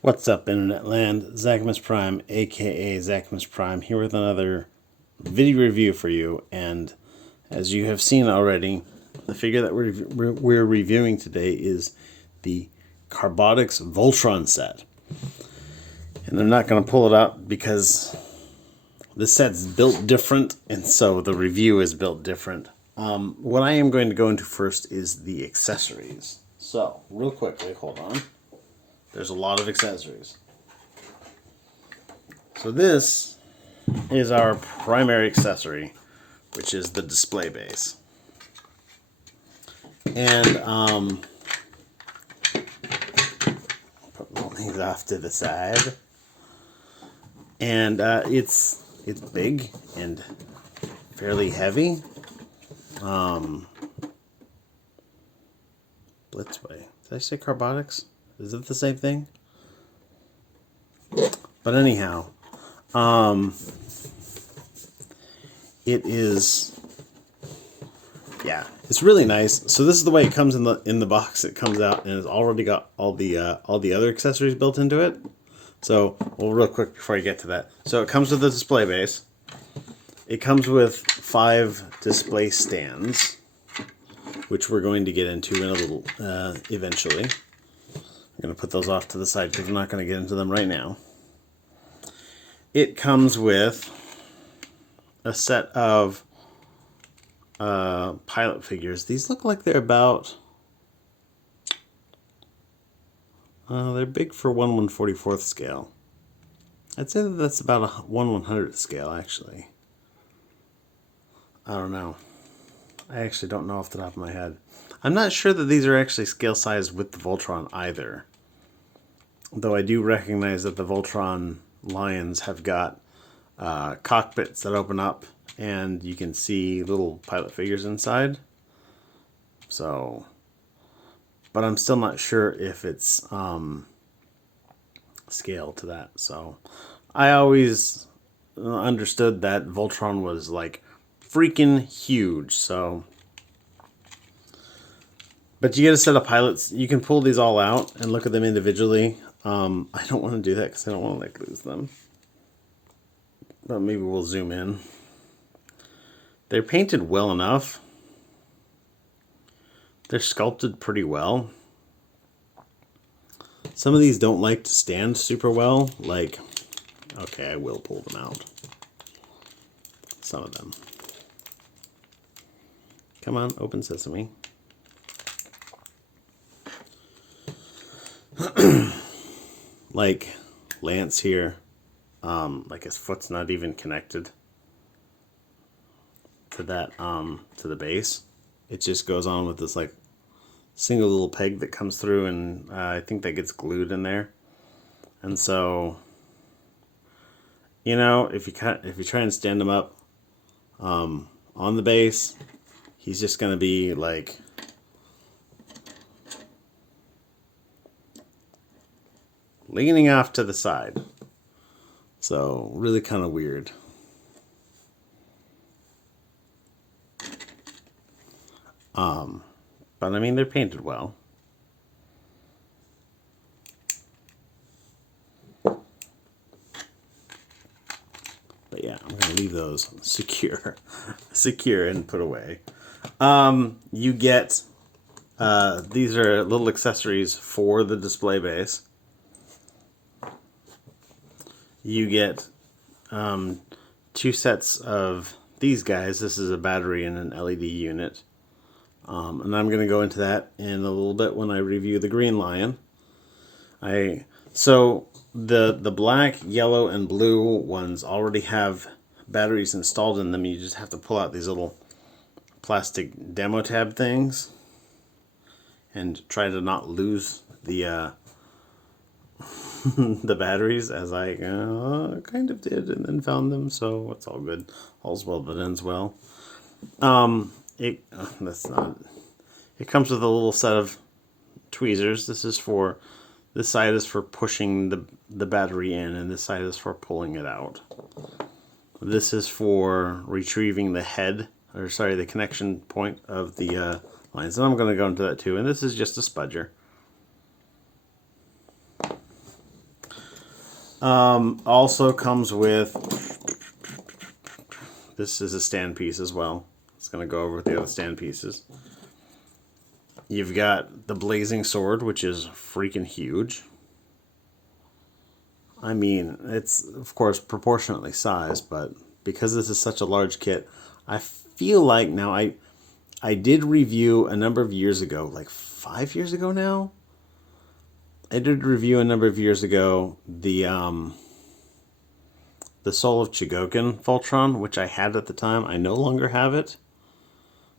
What's up, Internet Land? Zachamus Prime, aka Zachamus Prime, here with another video review for you. And as you have seen already, the figure that we're reviewing today is the Carbotix Voltron set. And I'm not going to pull it out because this set's built different, and so the review is built different. What I am going to go into first is the accessories. So, real quickly, hold on. There's a lot of accessories. So this is our primary accessory, which is the display base. And put these off to the side. And it's big and fairly heavy. Blitzway. Did I say Carbotix? Is it the same thing? But anyhow, it is, yeah, it's really nice. So this is the way it comes in the box. It comes out and it's already got all the other accessories built into it. So, well, real quick before I get to that. So it comes with the display base. It comes with 5 display stands, which we're going to get into in a little eventually. I'm going to put those off to the side because I'm not going to get into them right now. It comes with a set of pilot figures. These look like they're about... they're big for 1/144th scale. I'd say that that's about a 1/100th scale, actually. I don't know. I actually don't know off the top of my head. I'm not sure that these are actually scale size with the Voltron either. Though I do recognize that the Voltron Lions have got cockpits that open up and you can see little pilot figures inside. So, but I'm still not sure if it's scale to that. So, I always understood that Voltron was like freaking huge. So, but you get a set of pilots. You can pull these all out and look at them individually. I don't want to do that because I don't want to like lose them. But maybe we'll zoom in. They're painted well enough. They're sculpted pretty well. Some of these don't like to stand super well. Like, okay, I will pull them out. Some of them. Come on, open sesame. Like Lance here, like his foot's not even connected to that, to the base. It just goes on with this like single little peg that comes through, and I think that gets glued in there. And so, you know, if you try and stand him up on the base, he's just gonna be like leaning off to the side. So, really kind of weird. But I mean, they're painted well. But yeah, I'm going to leave those secure and put away. You get, these are little accessories for the display base. You get 2 sets of these guys. This is a battery and an LED unit. And I'm going to go into that in a little bit when I review the Green Lion. So the black, yellow, and blue ones already have batteries installed in them. You just have to pull out these little plastic demo tab things and try to not lose the the batteries, as I kind of did and then found them, so it's all good. All's well that ends well. It comes with a little set of tweezers. This side is for pushing the battery in, and this side is for pulling it out. This is for retrieving the head, or sorry, the connection point of the lines. And I'm going to go into that too. And this is just a spudger. Also comes with, this is a stand piece as well. It's going to go over with the other stand pieces. You've got the blazing sword, which is freaking huge. I mean, it's, of course, proportionately sized, but because this is such a large kit, I feel like now I did review a number of years ago, like 5 years ago now. I did review a number of years ago the Soul of Chogokin Voltron, which I had at the time. I no longer have it.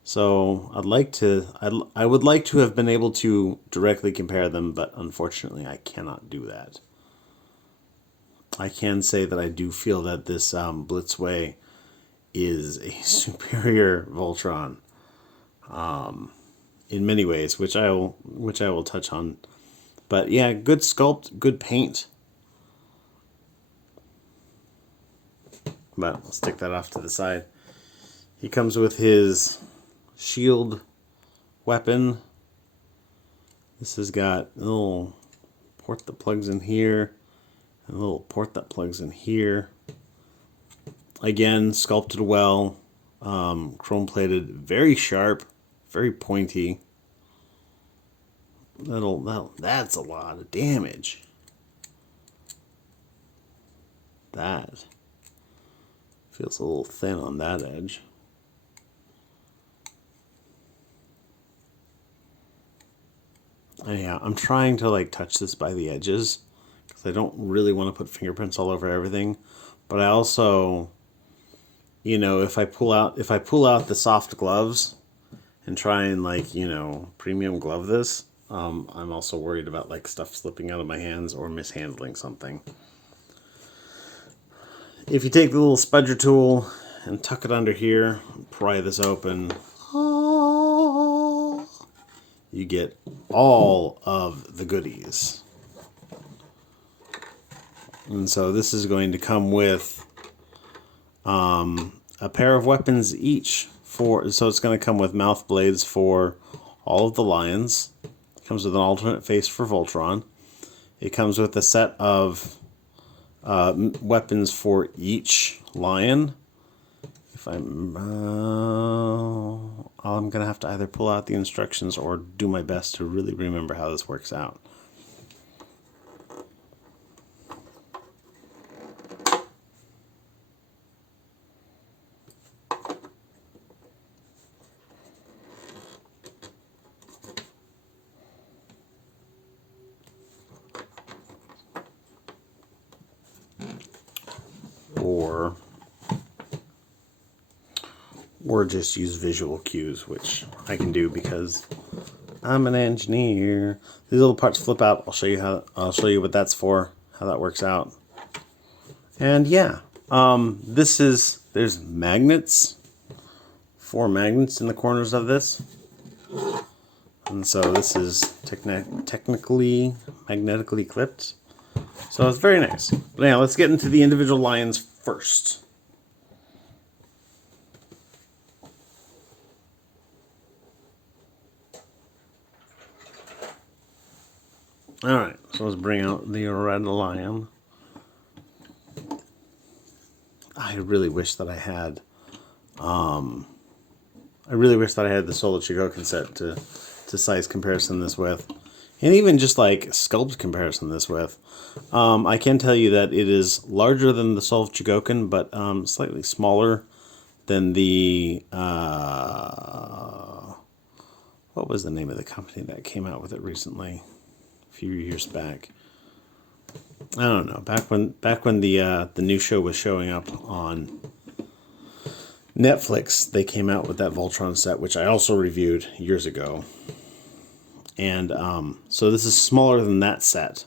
So I would like to have been able to directly compare them, but unfortunately I cannot do that. I can say that I do feel that this Blitzway is a superior Voltron in many ways, which I will touch on. But yeah, good sculpt, good paint. But I'll stick that off to the side. He comes with his shield weapon. This has got a little port that plugs in here, and a little port that plugs in here. Again, sculpted well, chrome plated, very sharp, very pointy. That's a lot of damage. That feels a little thin on that edge. Anyhow, I'm trying to like touch this by the edges because I don't really want to put fingerprints all over everything. But I also, you know, if I pull out the soft gloves and try and like, you know, premium glove this, I'm also worried about like stuff slipping out of my hands or mishandling something. If you take the little spudger tool and tuck it under here, pry this open, you get all of the goodies. And so this is going to come with a pair of weapons each. So it's going to come with mouth blades for all of the lions. It comes with an alternate face for Voltron. It comes with a set of weapons for each lion. If I'm going to have to either pull out the instructions or do my best to really remember how this works out. Or just use visual cues, which I can do because I'm an engineer. These little parts flip out. I'll show you what that's for, how that works out. And yeah, there's magnets, 4 magnets in the corners of this. And so this is technically magnetically clipped. So it's very nice. But now let's get into the individual lions first. Alright, so let's bring out the red lion. I really wish that I had the Soul of Chogokin set to size comparison this with. And even just like sculpt comparison this with. I can tell you that it is larger than the Soul of Chogokin, but slightly smaller than the what was the name of the company that came out with it recently? Few years back. I don't know. Back when the new show was showing up on Netflix, they came out with that Voltron set, which I also reviewed years ago. And so this is smaller than that set,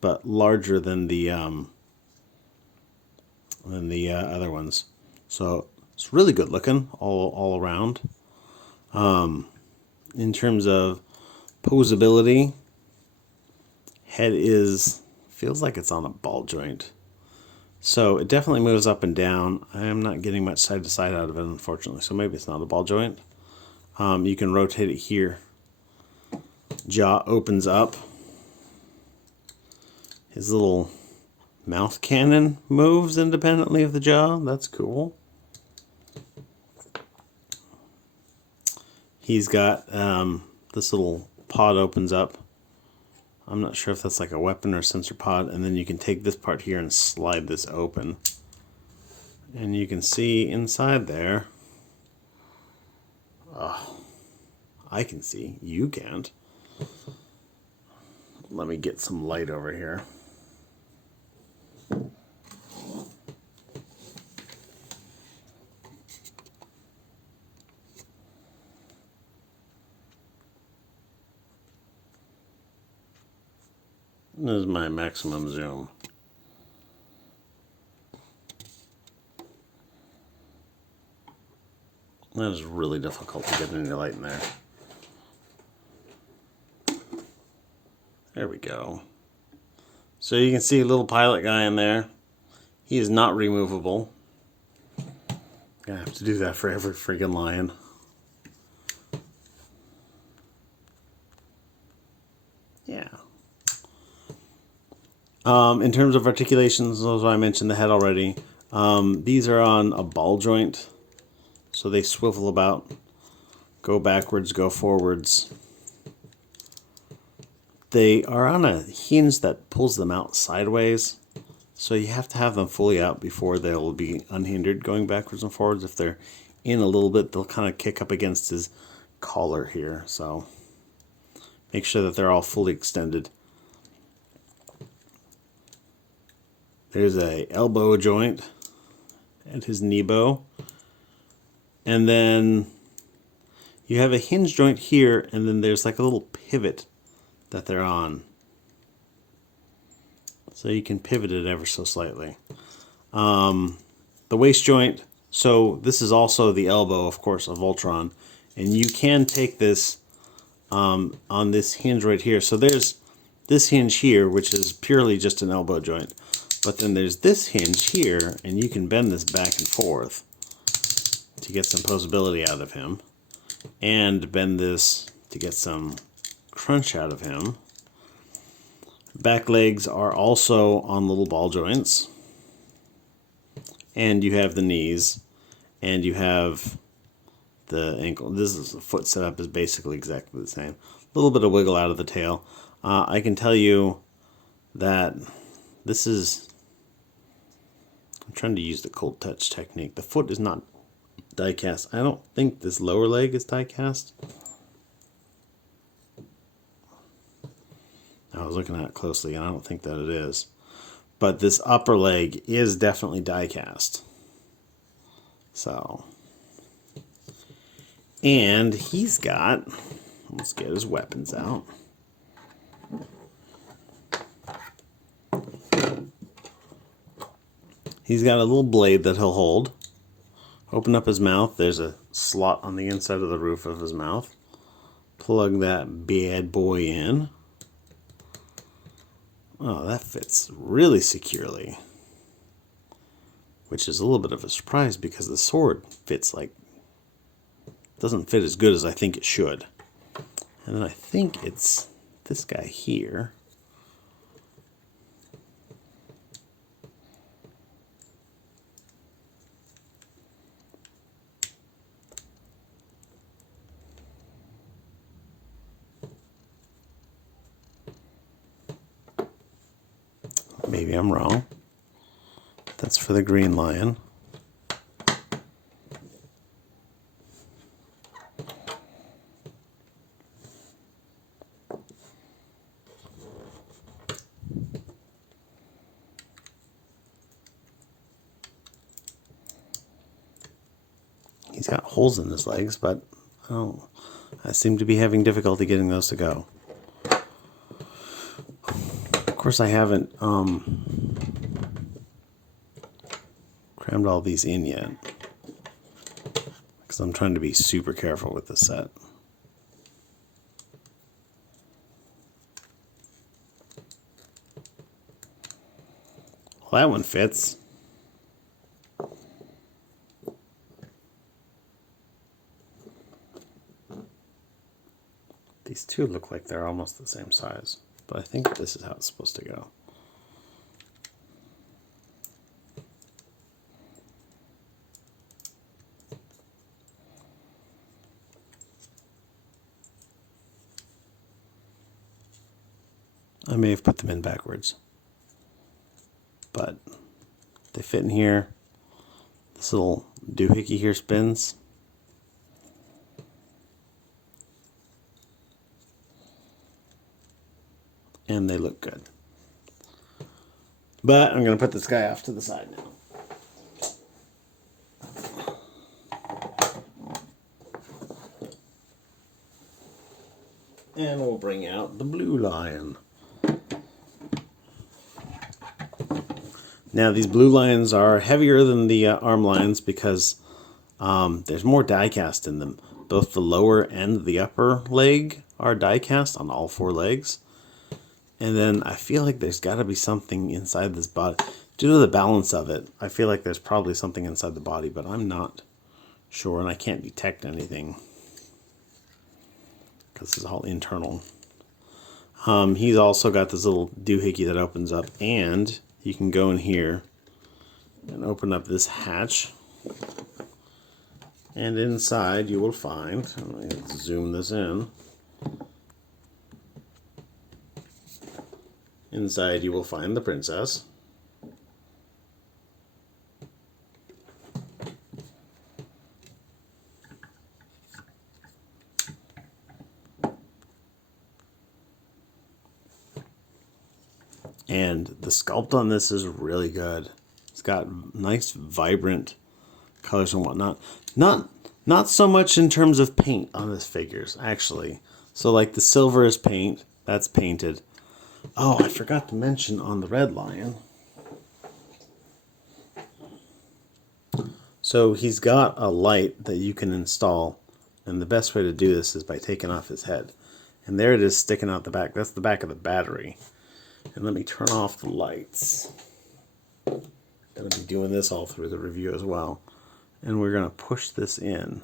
but larger than the other ones. So it's really good looking all around. In terms of posability, head feels like it's on a ball joint. So it definitely moves up and down. I am not getting much side to side out of it, unfortunately. So maybe it's not a ball joint. You can rotate it here. Jaw opens up. His little mouth cannon moves independently of the jaw. That's cool. He's got this little pod opens up. I'm not sure if that's like a weapon or sensor pod. And then you can take this part here and slide this open. And you can see inside there. Oh, I can see. You can't. Let me get some light over here. This is my maximum zoom. That is really difficult to get any light in there. There we go. So you can see a little pilot guy in there. He is not removable. I have to do that for every freaking lion. Yeah. In terms of articulations, as I mentioned the head already, these are on a ball joint. So they swivel about, go backwards, go forwards. They are on a hinge that pulls them out sideways. So you have to have them fully out before they'll be unhindered going backwards and forwards. If they're in a little bit, they'll kind of kick up against his collar here. So make sure that they're all fully extended. There's a elbow joint at his knee bow. And then you have a hinge joint here, and then there's like a little pivot that they're on. So you can pivot it ever so slightly. The waist joint, so this is also the elbow, of course, of Voltron. And you can take this on this hinge right here. So there's this hinge here, which is purely just an elbow joint. But then there's this hinge here, and you can bend this back and forth to get some posability out of him, and bend this to get some crunch out of him. Back legs are also on little ball joints, and you have the knees, and you have the ankle. This is the foot setup is basically exactly the same. A little bit of wiggle out of the tail. I can tell you that this is, I'm trying to use the cold touch technique. The foot is not die cast. I don't think this lower leg is die cast. I was looking at it closely and I don't think that it is. But this upper leg is definitely die cast. So, and he's got, let's get his weapons out. He's got a little blade that he'll hold. Open up his mouth. There's a slot on the inside of the roof of his mouth. Plug that bad boy in. Oh, that fits really securely. Which is a little bit of a surprise because the sword fits like, doesn't fit as good as I think it should. And then I think it's this guy here. Maybe I'm wrong. That's for the green lion. He's got holes in his legs, but I seem to be having difficulty getting those to go. Of course, I haven't crammed all these in yet because I'm trying to be super careful with this set. Well, that one fits. These two look like they're almost the same size, but I think this is how it's supposed to go. I may have put them in backwards, but they fit in here. This little doohickey here spins. And they look good. But I'm going to put this guy off to the side now. And we'll bring out the blue lion. Now these blue lions are heavier than the arm lions because there's more die cast in them. Both the lower and the upper leg are die cast on all 4 legs. And then I feel like there's got to be something inside this body. Due to the balance of it, I feel like there's probably something inside the body, but I'm not sure, and I can't detect anything because this is all internal. He's also got this little doohickey that opens up, and you can go in here and open up this hatch. And inside you will find, let's zoom this in. Inside you will find the princess. And the sculpt on this is really good. It's got nice, vibrant colors and whatnot. Not so much in terms of paint on this figures, actually. So like the silver is paint, that's painted. Oh, I forgot to mention on the red lion. So he's got a light that you can install, and the best way to do this is by taking off his head. And there it is sticking out the back. That's the back of the battery. And let me turn off the lights. Gonna be doing this all through the review as well. And we're gonna push this in.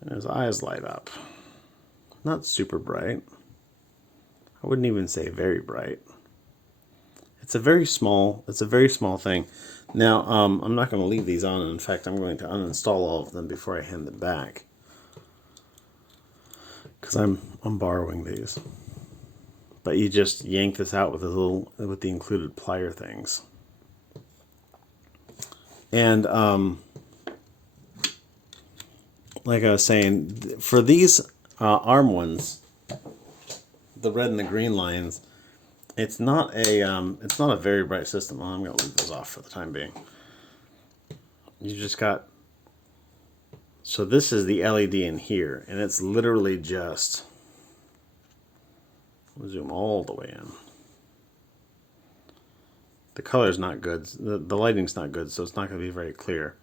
And his eyes light up. Not super bright. I wouldn't even say very bright. It's a very small thing. Now, I'm not going to leave these on. In fact, I'm going to uninstall all of them before I hand them back. Because I'm borrowing these. But you just yank this out with with the included plier things. And like I was saying, for these arm ones, the red and the green lions, it's not a very bright system. Well, I'm going to leave those off for the time being. You just got, so this is the LED in here, and it's literally just, we'll zoom all the way in. The color's not good, the lighting's not good, so it's not going to be very clear.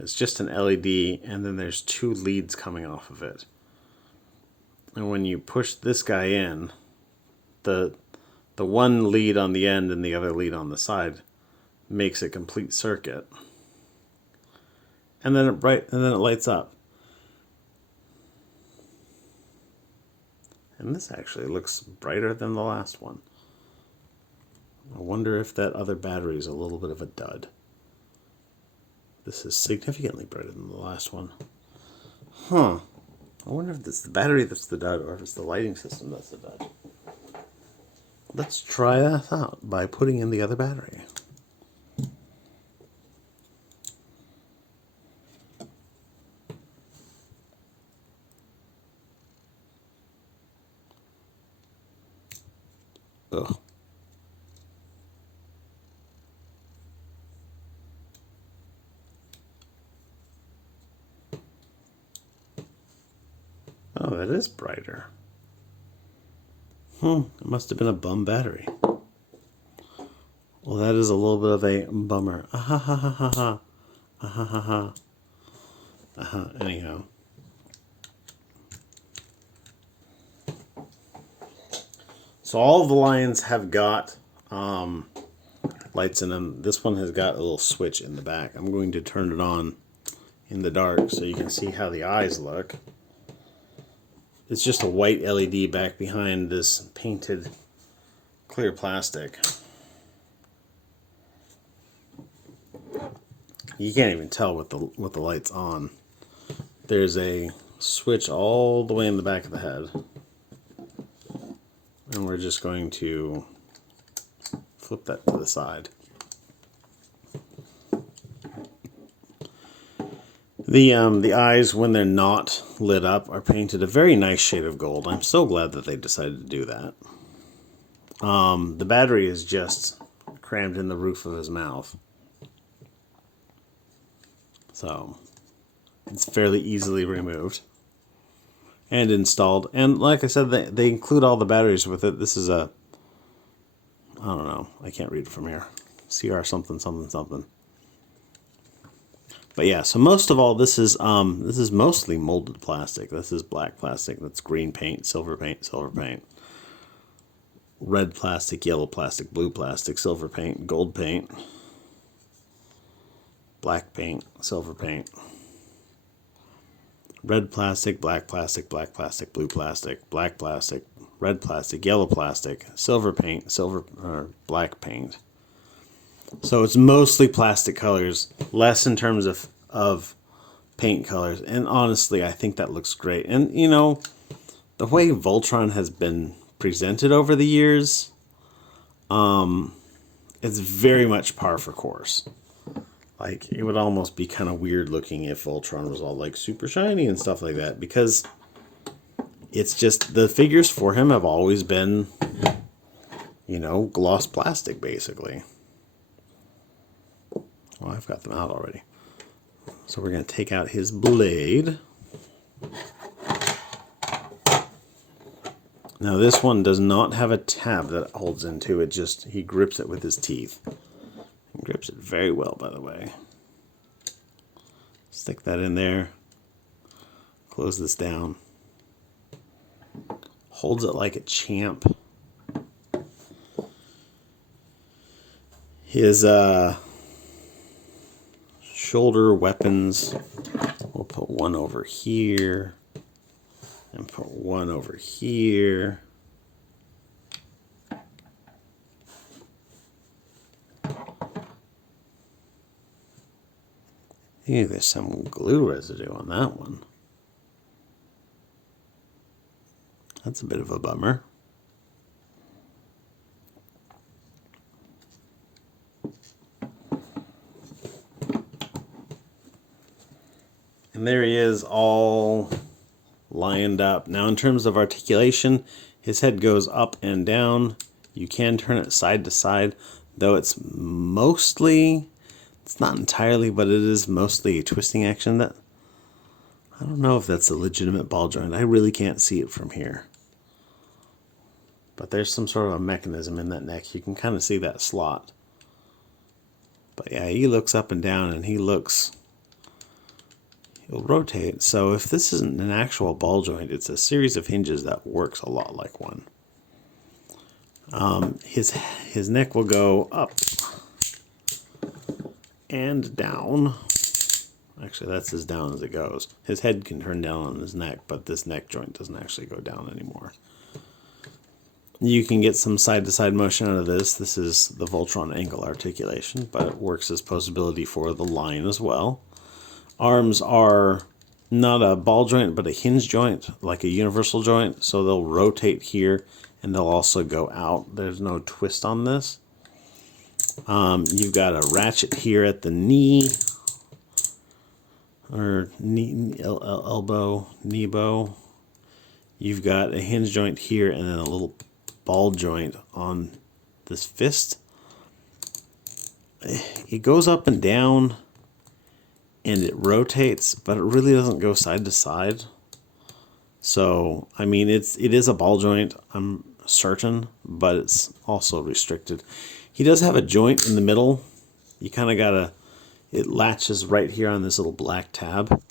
It's just an LED, and then there's 2 leads coming off of it. And when you push this guy in, the one lead on the end and the other lead on the side makes a complete circuit. And then it lights up. And this actually looks brighter than the last one. I wonder if that other battery is a little bit of a dud. This is significantly brighter than the last one. Huh. I wonder if it's the battery that's the dud or if it's the lighting system that's the dud. Let's try that out by putting in the other battery. Ugh. Oh, that is brighter. It must have been a bum battery. Well, that is a little bit of a bummer. Ha ha ha ha ha. Ha ha ha. Anyhow. So all of the lions have got lights in them. This one has got a little switch in the back. I'm going to turn it on in the dark so you can see how the eyes look. It's just a white LED back behind this painted clear plastic. You can't even tell with the light's on. There's a switch all the way in the back of the head. And we're just going to flip that to the side. The eyes, when they're not lit up, are painted a very nice shade of gold. I'm so glad that they decided to do that. The battery is just crammed in the roof of his mouth. So it's fairly easily removed and installed. And like I said, they include all the batteries with it. This is a, I don't know, I can't read it from here. CR something something something. But yeah, so most of all, this is mostly molded plastic. This is black plastic. That's green paint, silver paint, red plastic, yellow plastic, blue plastic, silver paint, gold paint, black paint, silver paint, red plastic, black plastic, blue plastic, black plastic, red plastic, yellow plastic, silver paint, or black paint. So it's mostly plastic colors, less in terms of paint colors. And honestly, I think that looks great. And, you know, the way Voltron has been presented over the years, it's very much par for course. Like, it would almost be kind of weird looking if Voltron was all, like, super shiny and stuff like that. Because it's just, the figures for him have always been, you know, gloss plastic, basically. Well, I've got them out already. So we're going to take out his blade. Now this one does not have a tab that it holds into. It just, he grips it with his teeth. He grips it very well, by the way. Stick that in there. Close this down. Holds it like a champ. His, shoulder weapons, we'll put one over here and put one over here. Ew, there's some glue residue on that one. That's a bit of a bummer. And there he is, all lined up. Now, in terms of articulation, his head goes up and down. You can turn it side to side, though it's mostly, it's not entirely, but it is mostly a twisting action. That, I don't know if that's a legitimate ball joint. I really can't see it from here. But there's some sort of a mechanism in that neck. You can kind of see that slot. But yeah, he looks up and down, and he'll rotate. So if this isn't an actual ball joint, it's a series of hinges that works a lot like one. His neck will go up and down. Actually, that's as down as it goes. His head can turn down on his neck, but this neck joint doesn't actually go down anymore. You can get some side-to-side motion out of this. This is the Voltron angle articulation, but it works as posability for the line as well. Arms are not a ball joint, but a hinge joint, like a universal joint. So they'll rotate here, and they'll also go out. There's no twist on this. You've got a ratchet here at the knee, or knee, elbow, knee bow. You've got a hinge joint here, and then a little ball joint on this fist. It goes up and down, and it rotates, but it really doesn't go side to side. So, I mean, it is a ball joint, I'm certain, but it's also restricted. He does have a joint in the middle. You kind of gotta, it latches right here on this little black tab.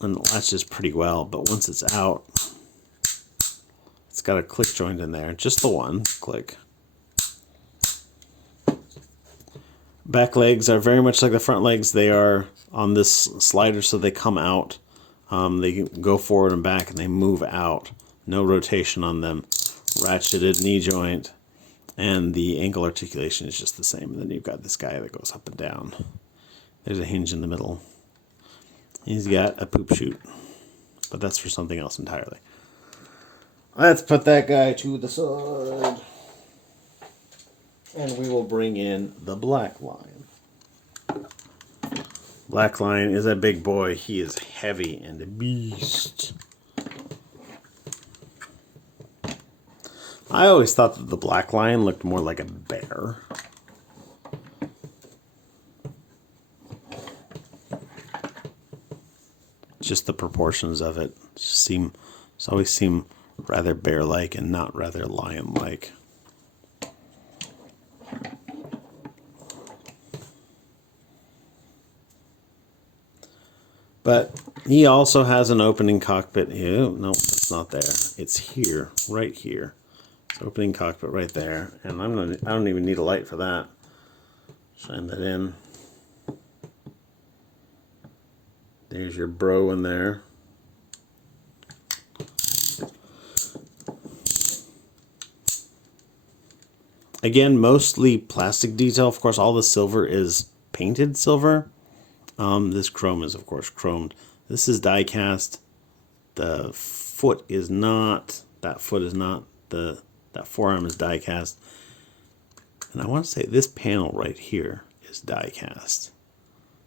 And it latches pretty well, but once it's out, it's got a click joint in there, just the one click. Back legs are very much like the front legs. They are on this slider, so they come out. They go forward and back, and they move out. No rotation on them. Ratcheted knee joint, and the ankle articulation is just the same. And then you've got this guy that goes up and down. There's a hinge in the middle. He's got a poop chute, but that's for something else entirely. Let's put that guy to the side. And we will bring in the black line. Black line is a big boy. He is heavy and a beast. I always thought that the black lion looked more like a bear. Just the proportions of it always seem rather bear-like and not rather lion-like. But he also has an opening cockpit. Ew, no, it's not there. It's here, right here. It's opening cockpit right there, and I don't even need a light for that. Shine that in. There's your bro in there. Again, mostly plastic detail. Of course, all the silver is painted silver. This chrome is, of course, chromed. This is die cast. The foot is not. That foot is not. That forearm is die cast. And I want to say this panel right here is die cast.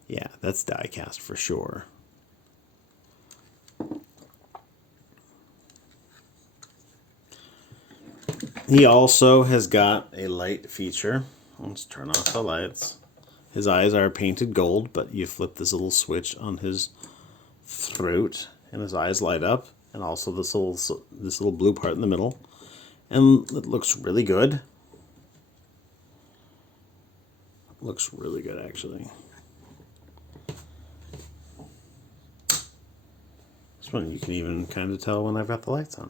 Yeah, that's die cast for sure. He also has got a light feature. Let's turn off the lights. His eyes are painted gold, but you flip this little switch on his throat, and his eyes light up, and also this little blue part in the middle, and it looks really good. Looks really good, actually. This one you can even kind of tell when I've got the lights on.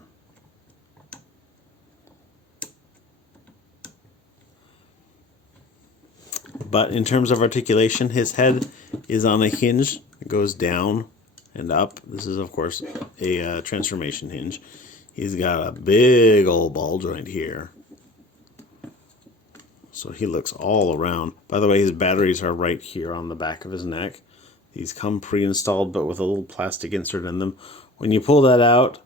But in terms of articulation, his head is on a hinge. It goes down and up. This is, of course, a transformation hinge. He's got a big old ball joint here. So he looks all around. By the way, his batteries are right here on the back of his neck. These come pre-installed, but with a little plastic insert in them. When you pull that out,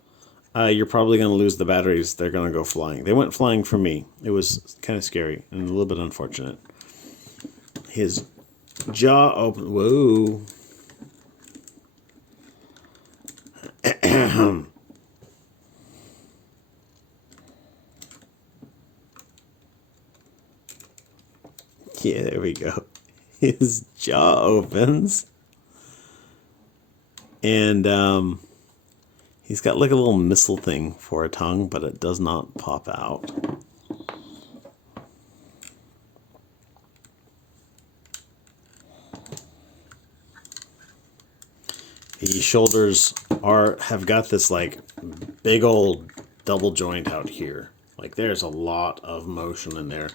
you're probably going to lose the batteries. They're going to go flying. They went flying for me. It was kind of scary and a little bit unfortunate. His jaw open. Whoa. Yeah, there we go. His jaw opens. And he's got like a little missile thing for a tongue, but it does not pop out. The shoulders have got this like big old double joint out here. Like there's a lot of motion in there.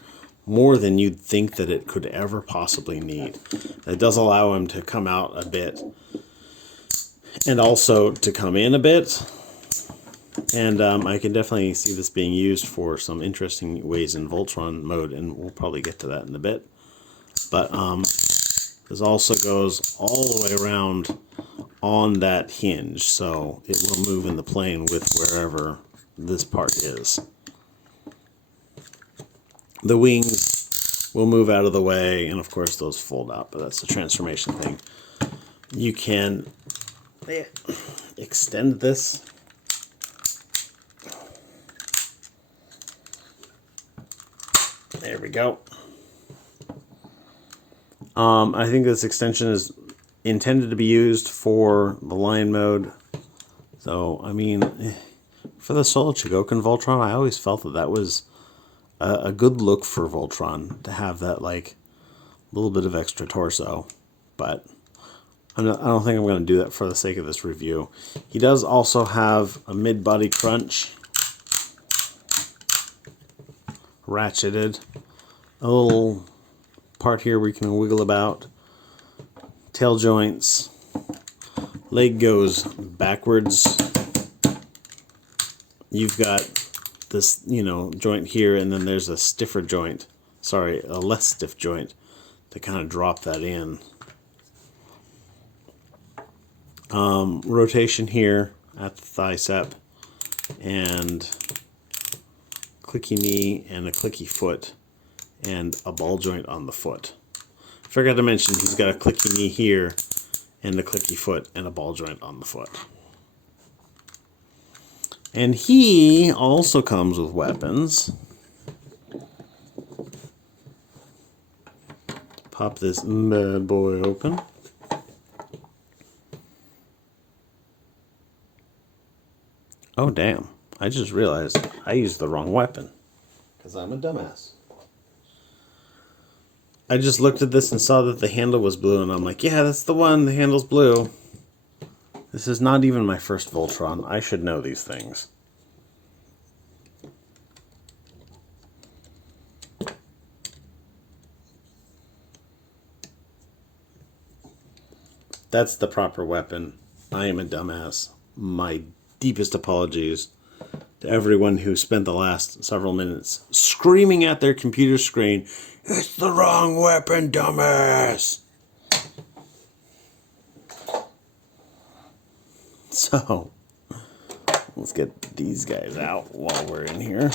More than you'd think that it could ever possibly need. It does allow him to come out a bit. And also to come in a bit. And I can definitely see this being used for some interesting ways in Voltron mode. And we'll probably get to that in a bit. But this also goes all the way around on that hinge, so it will move in the plane with wherever this part is. The wings will move out of the way, and of course those fold out, but that's a transformation thing. You can extend this. There we go. I think this extension is intended to be used for the line mode. So, I mean, for the Solo Chogokin Voltron, I always felt that was a good look for Voltron, to have that, like, little bit of extra torso. But I don't think I'm going to do that for the sake of this review. He does also have a mid-body crunch. Ratcheted. A little part here where you can wiggle about. Tail joints. Leg goes backwards. You've got this, joint here, and then there's a stiffer joint. Sorry, a less stiff joint to kind of drop that in. Rotation here at the thicep. and clicky knee and a clicky foot and a ball joint on the foot. Forgot to mention he's got a clicky knee here and a clicky foot and a ball joint on the foot. And he also comes with weapons. Pop this bad boy open. Oh damn, I just realized I used the wrong weapon. Because I'm a dumbass. I just looked at this and saw that the handle was blue, and I'm like, yeah, that's the one, the handle's blue. This is not even my first Voltron. I should know these things. That's the proper weapon. I am a dumbass. My deepest apologies to everyone who spent the last several minutes screaming at their computer screen, "It's the wrong weapon, dumbass!" So, let's get these guys out while we're in here.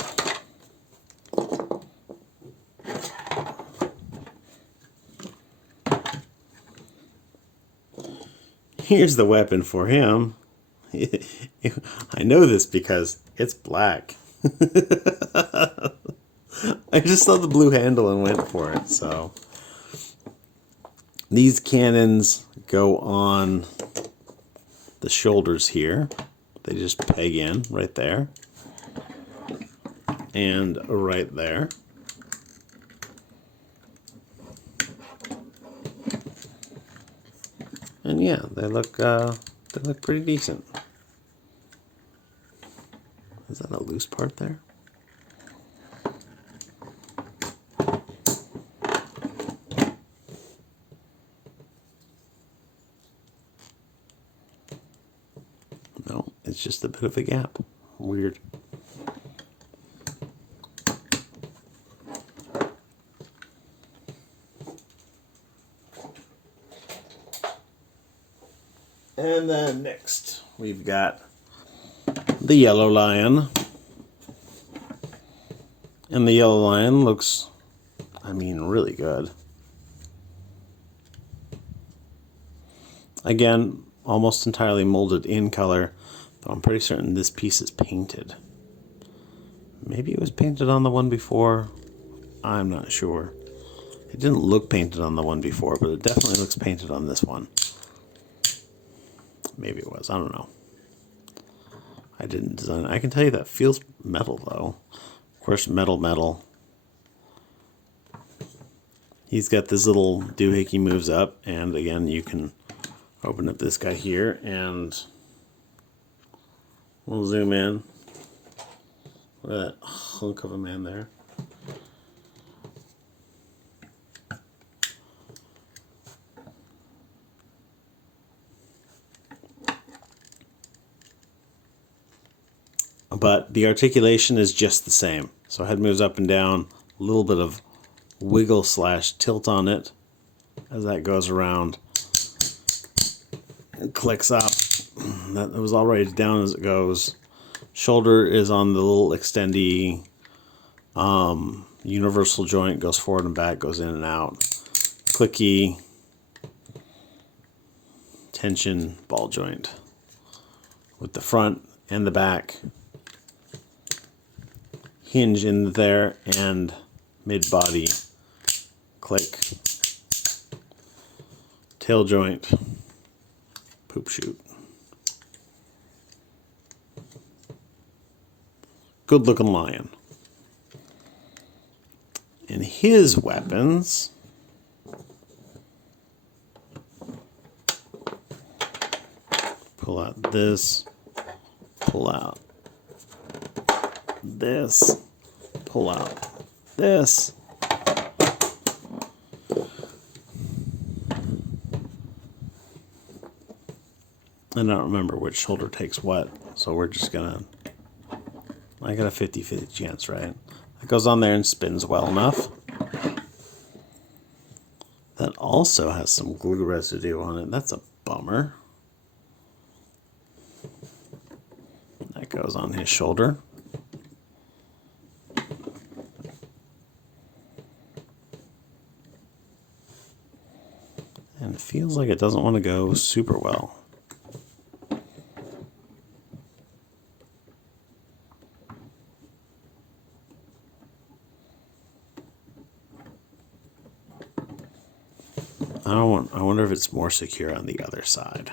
Here's the weapon for him. I know this because it's black. I just saw the blue handle and went for it. So these cannons go on the shoulders here. They just peg in right there and right there. And yeah, they look pretty decent. Is that a loose part there? No, it's just a bit of a gap. Weird. And then next, we've got the yellow lion. And the yellow lion looks, I mean, really good. Again, almost entirely molded in color, though I'm pretty certain this piece is painted. Maybe it was painted on the one before. I'm not sure. It didn't look painted on the one before, but it definitely looks painted on this one. Maybe it was. I don't know. I didn't design it. I can tell you that feels metal, though. Of course, metal. He's got this little doohickey moves up, and again, you can open up this guy here, and we'll zoom in. Look at that hunk of a man there. But the articulation is just the same. So head moves up and down, a little bit of wiggle / tilt on it as that goes around. It clicks up. That was already down as it goes. Shoulder is on the little extendy universal joint, goes forward and back, goes in and out. Clicky, tension, ball joint. With the front and the back hinge in there, and mid-body click, tail joint, poop shoot. Good looking lion. And his weapons, pull out this, pull out this, pull out this. I don't remember which shoulder takes what, so we're just gonna, I got a 50-50 chance, right? It goes on there and spins well enough. That also has some glue residue on it. That's a bummer. That That goes on his shoulder. And it feels like it doesn't want to go super well. I wonder if it's more secure on the other side.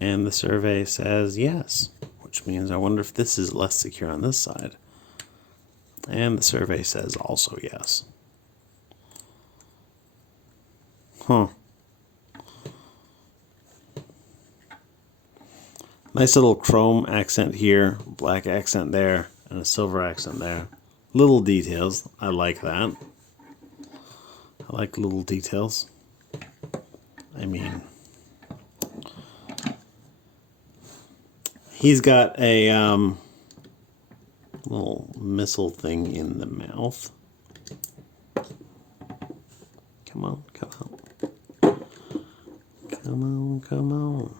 And the survey says yes, which means I wonder if this is less secure on this side. And the survey says also yes. Huh. Nice little chrome accent here, black accent there, and a silver accent there. Little details. I like that. I like little details. I mean, he's got a little missile thing in the mouth. Come on, come on. Come on, come on.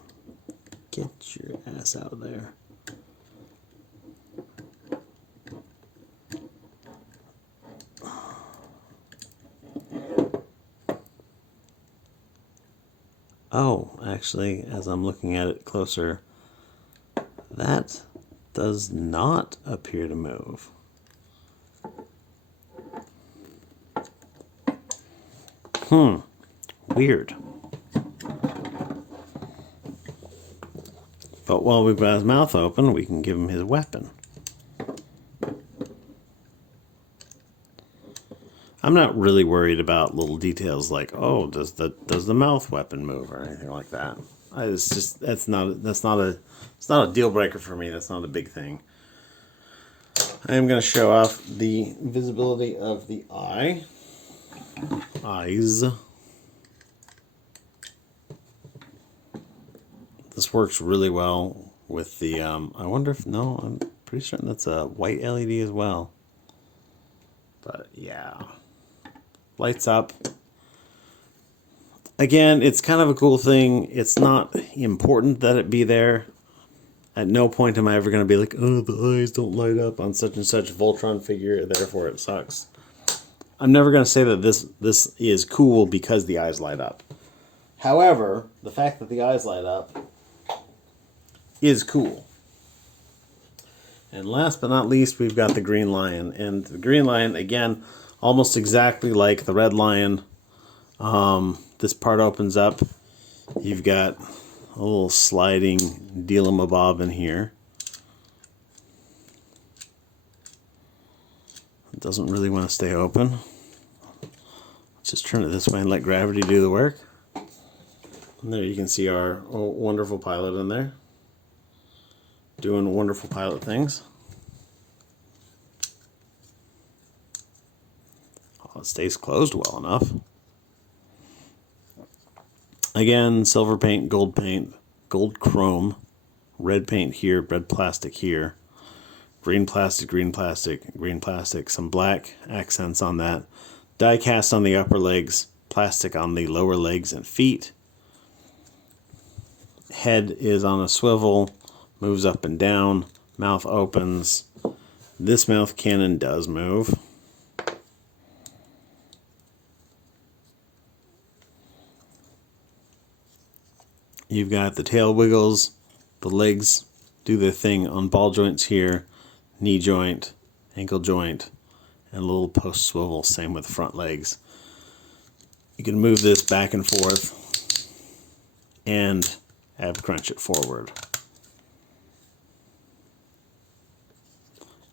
Get your ass out there. Oh, actually, as I'm looking at it closer, that does not appear to move. Weird. But while we've got his mouth open, we can give him his weapon. I'm not really worried about little details like, oh, does the mouth weapon move or anything like that. It's just it's not a deal breaker for me. That's not a big thing. I am going to show off the visibility of the eyes. This works really well with the. I wonder if I'm pretty certain that's a white LED as well. But yeah. Lights up. Again, it's kind of a cool thing. It's not important that it be there. At no point am I ever going to be like, oh, the eyes don't light up on such and such Voltron figure, therefore it sucks. I'm never going to say that this is cool because the eyes light up. However, the fact that the eyes light up is cool. And last but not least, we've got the green lion. And the green lion, again, almost exactly like the red lion. This part opens up. You've got a little sliding deal-em-a-bob in here. It doesn't really want to stay open. Let's just turn it this way and let gravity do the work. And there you can see our wonderful pilot in there, doing wonderful pilot things. It stays closed well enough. Again, silver paint, gold chrome, red paint here, red plastic here, green plastic, green plastic, green plastic, some black accents on that, die cast on the upper legs, plastic on the lower legs and feet. Head is on a swivel, moves up and down, mouth opens. This mouth cannon does move. You've got the tail wiggles, the legs do their thing on ball joints here, knee joint, ankle joint, and a little post swivel, same with the front legs. You can move this back and forth and ab crunch it forward.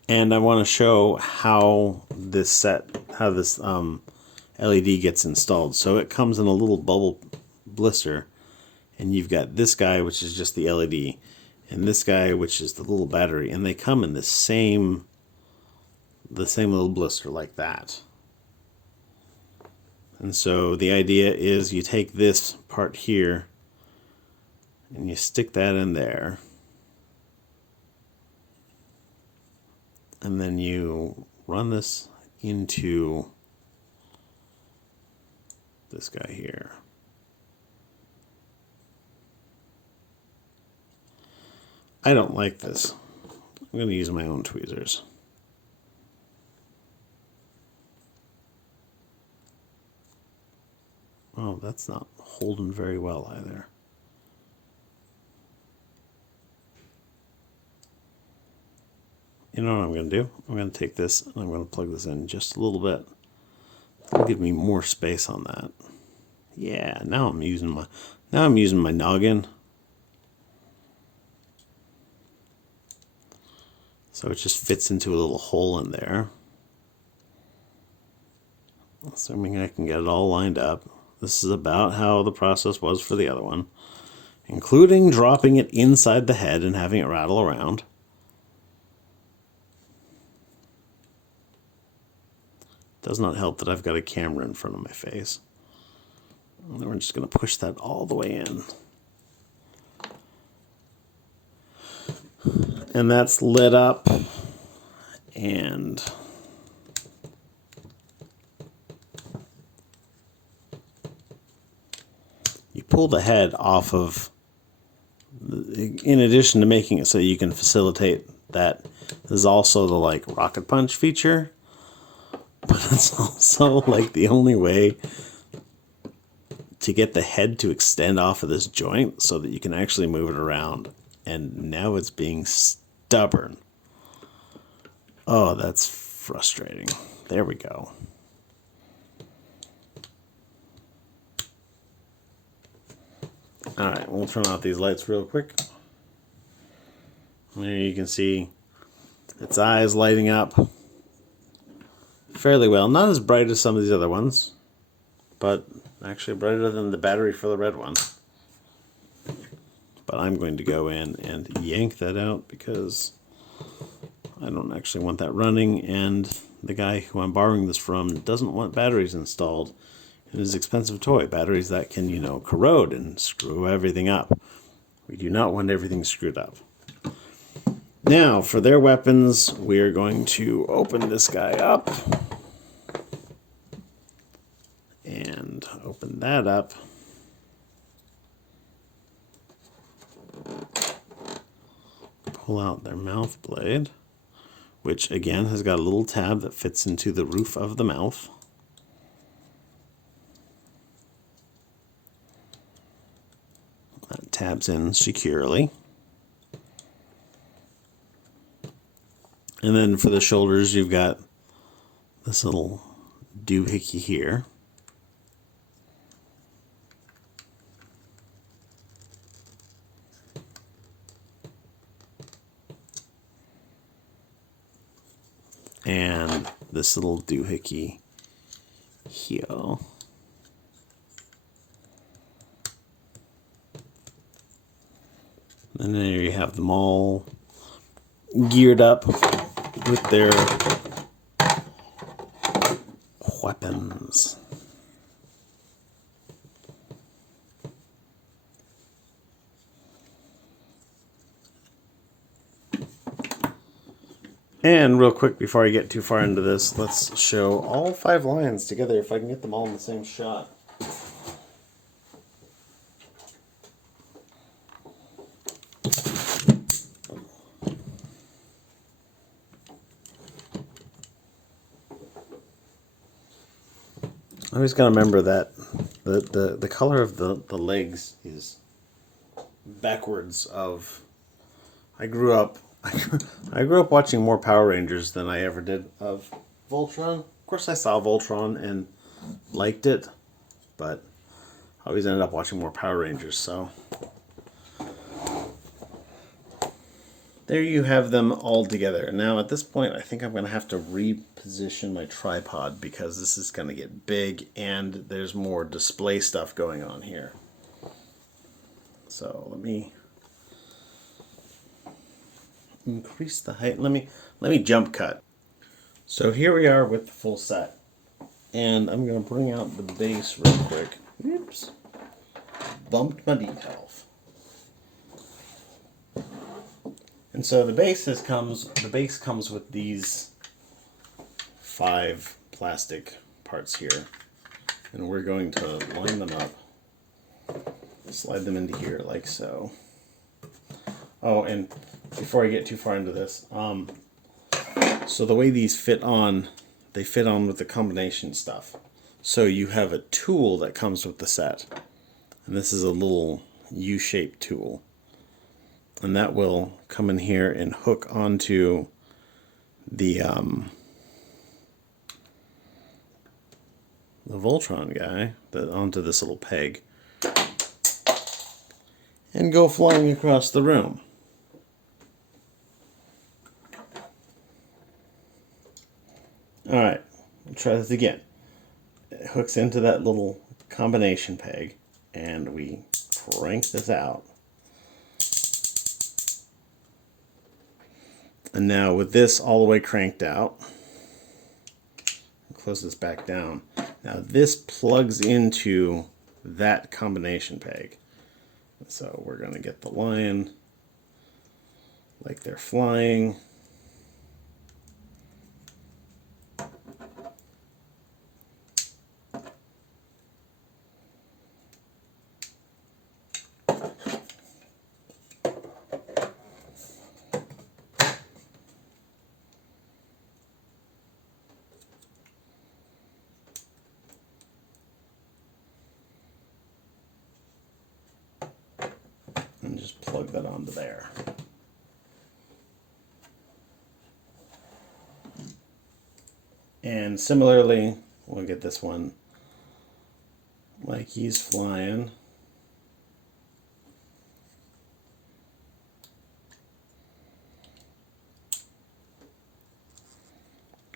And I want to show how this LED gets installed. So it comes in a little bubble blister. And you've got this guy, which is just the LED, and this guy, which is the little battery, and they come in the same little blister like that. And so the idea is you take this part here, and you stick that in there, and then you run this into this guy here. I don't like this. I'm going to use my own tweezers. Oh, that's not holding very well either. You know what I'm going to do? I'm going to take this and I'm going to plug this in just a little bit. It'll give me more space on that. Yeah, now I'm using my noggin. So it just fits into a little hole in there. Assuming I can get it all lined up. This is about how the process was for the other one, including dropping it inside the head and having it rattle around. Does not help that I've got a camera in front of my face. And then we're just going to push that all the way in. And that's lit up. And you pull the head off of, in addition to making it so you can facilitate that, there's also the like rocket punch feature. But it's also like the only way to get the head to extend off of this joint so that you can actually move it around. And now it's being stubborn. Oh, that's frustrating. There we go. All right, we'll turn off these lights real quick. There you can see its eyes lighting up fairly well. Not as bright as some of these other ones, but actually brighter than the battery for the red one. But I'm going to go in and yank that out because I don't actually want that running, and the guy who I'm borrowing this from doesn't want batteries installed in his expensive toy. Batteries that can, you know, corrode and screw everything up. We do not want everything screwed up. Now, for their weapons, we are going to open this guy up. And open that up. Pull out their mouth blade, which again has got a little tab that fits into the roof of the mouth. That tabs in securely. And then for the shoulders, you've got this little doohickey here. And this little doohickey here. And there you have them all geared up with their weapons. And real quick, before I get too far into this, let's show all 5 lines together if I can get them all in the same shot. I always got to remember that the color of the legs is backwards of... I grew up watching more Power Rangers than I ever did of Voltron. Of course, I saw Voltron and liked it, but I always ended up watching more Power Rangers, so... There you have them all together. Now, at this point, I think I'm going to have to reposition my tripod because this is going to get big and there's more display stuff going on here. So, let me increase the height. Let me jump cut. So here we are with the full set. And I'm going to bring out the base real quick. Oops. Bumped my details. And so the base comes with these 5 plastic parts here. And we're going to line them up. Slide them into here like so. Oh, and before I get too far into this, so the way these fit on, they fit on with the combination stuff. So you have a tool that comes with the set. And this is a little U-shaped tool. And that will come in here and hook onto the Voltron guy, onto this little peg, and go flying across the room. Alright, we'll try this again. It hooks into that little combination peg, and we crank this out. And now with this all the way cranked out, close this back down. Now this plugs into that combination peg. So we're going to get the line like they're flying. And just plug that onto there. And similarly, we'll get this one like he's flying.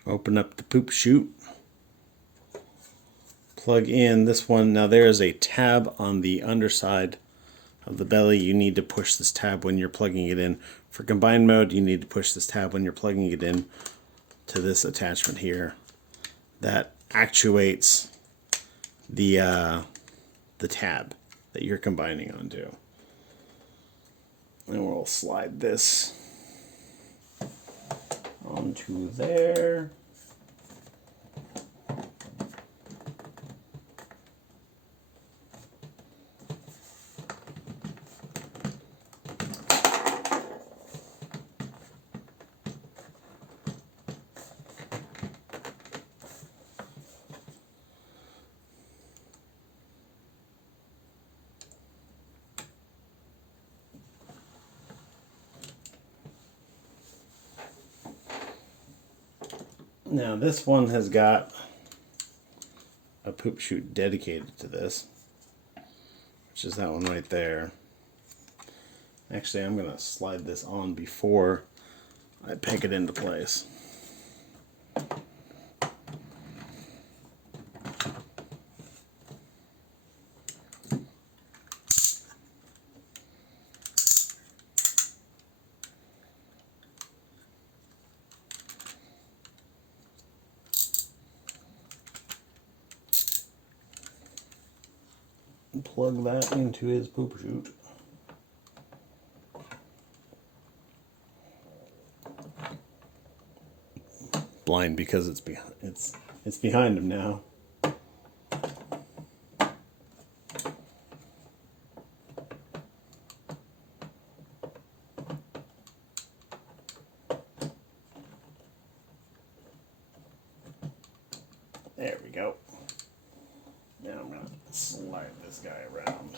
Open up the poop chute. Plug in this one. Now there is a tab on the underside of the belly. You need to push this tab when you're plugging it in. For combined mode, you need to push this tab when you're plugging it in to this attachment here. That actuates the tab that you're combining onto. And we'll slide this onto there. Now this one has got a poop chute dedicated to this, which is that one right there. Actually, I'm going to slide this on before I peg it into place. Plug that into his poop chute. Blind because it's behind him now. There we go. Now I'm going to slide this guy around.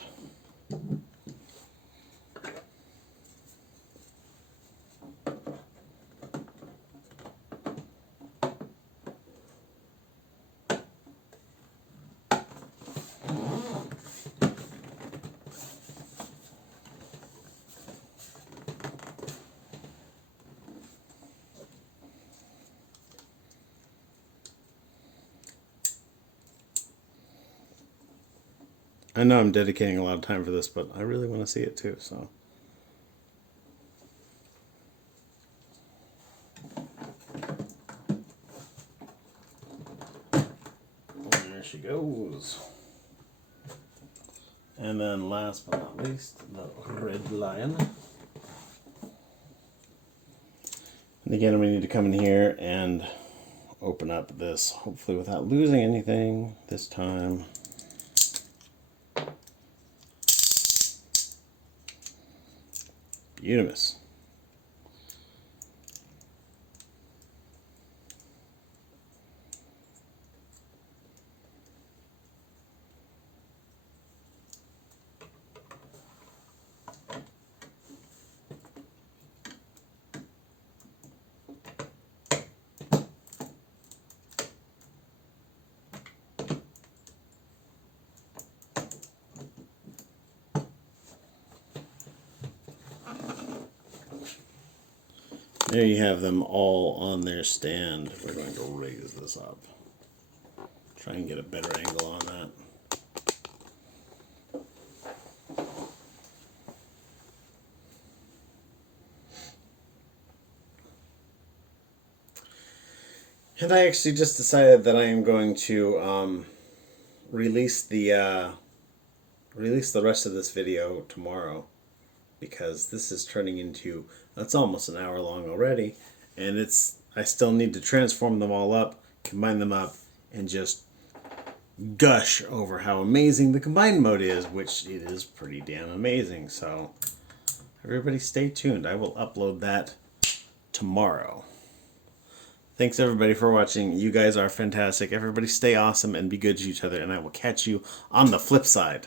I know I'm dedicating a lot of time for this, but I really want to see it too, so. There she goes. And then last but not least, the red lion. And again, we need to come in here and open up this, hopefully without losing anything this time. Unimus. There you have them all on their stand. We're going to raise this up. Try and get a better angle on that. And I actually just decided that I am going to release the rest of this video tomorrow, because this is turning into, it's almost an hour long already, and I still need to transform them all up, combine them up, and just gush over how amazing the combined mode is, which it is pretty damn amazing. So everybody stay tuned. I will upload that tomorrow. Thanks everybody for watching. You guys are fantastic. Everybody stay awesome and be good to each other, and I will catch you on the flip side.